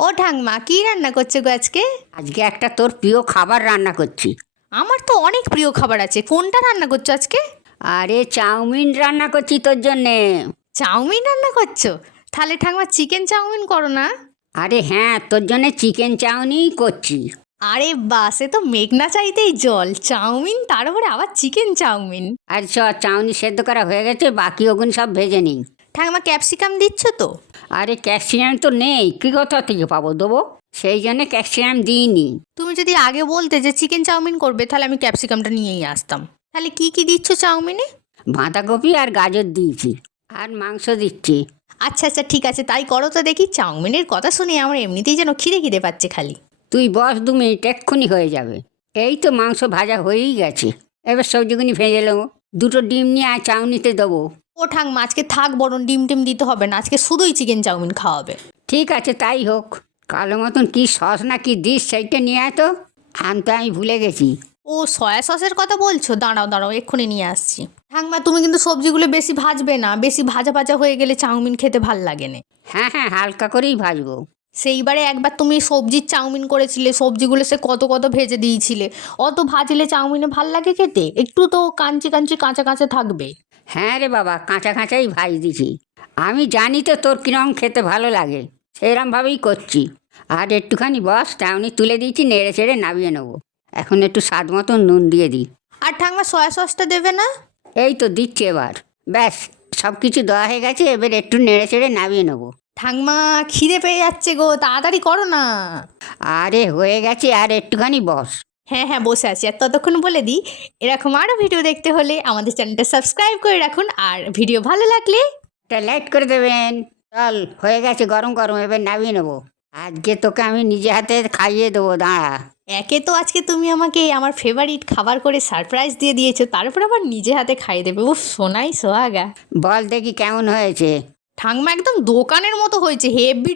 ও ঠাংমা কি রান্না করছ গো আজকে? আজকে একটা তোর প্রিয় খাবার রান্না করছি। আমার তো অনেক প্রিয় খাবার আছে কোনটা রান্না করছ আজকে? আরে চাউমিন রান্না করছি তোর জন্যে। চাউমিন রান্না করছ? তাহলে ঠাংমা চিকেন চাউমিন করো না। আরে হ্যাঁ তোর জন্য চিকেন চাউমিনই করছি। আরে বাসে তো মেঘনা চাইতেই জল। চাউমিন তার উপরে আবার চিকেন চাউমিন। আর চ চাউনি সেদ্ধ করা হয়ে গেছে বাকি ওগুন সব ভেজে নিই। ঠাংমা ক্যাপসিকাম দিচ্ছ তো? আরে ক্যাপসিকাম তো নেই কি কথা থেকে পাবো দেবো? সেই জন্য ক্যাপসিকাম দিইনি। তুমি যদি আগে বলতে যে চিকেন চাউমিন করবে তাহলে আমি ক্যাপসিকামটা নিয়েই আসতাম। তাহলে কি কি দিচ্ছ চাউমিনে? বাঁধাকপি আর গাজর দিয়েছি আর মাংস দিচ্ছি। আচ্ছা আচ্ছা ঠিক আছে তাই করো তো দেখি চাউমিনের কথা শুনে আমার এমনিতেই যেন খিদে খিদে পাচ্ছে খালি। তুই বস দু মিনিট এক্ষুনি হয়ে যাবে। এই তো মাংস ভাজা হয়েই গেছে। এবার সবজিগুনি ভেজে নেব। দুটো ডিম নিয়ে আর চাউনিতে দেবো। ও ঠাংমা আজকে থাক বরং ডিম টিম দিতে হবে না আজকে শুধুই চিকেন চাউমিন খাওয়াবে। ঠিক আছে তাই হোক। কালো মতন কি সস না কি দিস সেইটা নিয়ে আয় তো আনতে আমি ভুলে গেছি। ও সয়া সসের কথা বলছো? দাঁড়াও দাঁড়াও এক্ষুনি নিয়ে আসছি। ঠাংমা তুমি কিন্তু সবজিগুলো বেশি ভাজবে না বেশি ভাজা ভাজা হয়ে গেলে চাউমিন খেতে ভালো লাগে না। হ্যাঁ হ্যাঁ হালকা করেই ভাজবো। সেইবারে একবার তুমি সবজির চাউমিন করেছিলে সবজিগুলো সে কত কত ভেজে দিয়েছিলে। অত ভাজলে চাউমিনে ভালো লাগে খেতে? একটু তো কাঞ্চি কাঞ্চি কাঁচা কাঁচা থাকবে। হ্যাঁ রে বাবা কাঁচা কাঁচাই ভাজ দিছি আমি জানি তো তোর কিরম খেতে ভালো লাগে সেরমভাবেই করছি। আর একটুখানি বস চাউনি তুলে দিয়েছি নেড়ে চেড়ে নামিয়ে নেব। এখন একটু স্বাদ মতন নুন দিয়ে দিই। আর ঠাংমা সয়া সসটা দেবে না? এই তো দিচ্ছি এবার। ব্যাস সব কিছু দেওয়া হয়ে গেছে এবার একটু নেড়ে চেড়ে নামিয়ে নেব। ঠাংমা খিদে পেয়ে যাচ্ছে গো তাড়াতাড়ি করো না। আরে হয়ে গেছে আর একটুখানি বস। হ্যাঁ হ্যাঁ বসে আছি। আর ততক্ষণ বলে দিই এরকম আরও ভিডিও দেখতে হলে আমাদের চ্যানেলটা সাবস্ক্রাইব করে রাখুন। আর ভিডিও ভালো লাগলে একটা লাইট করে দেবেন। চল হয়ে গেছে গরম গরম এবার নামিয়ে নেব। আজকে তোকে আমি নিজে হাতে খাইয়ে দেবো দাঁড়া। একে তো আজকে তুমি আমাকে আমার ফেভারিট খাবার করে সারপ্রাইজ দিয়ে দিয়েছ তারপর আবার নিজে হাতে খাইয়ে দেবে। ও সোনাই সোহাগা। বল দেখি কেমন হয়েছে। ঠাংমা একদম দোকানের মতো হয়েছে হেভি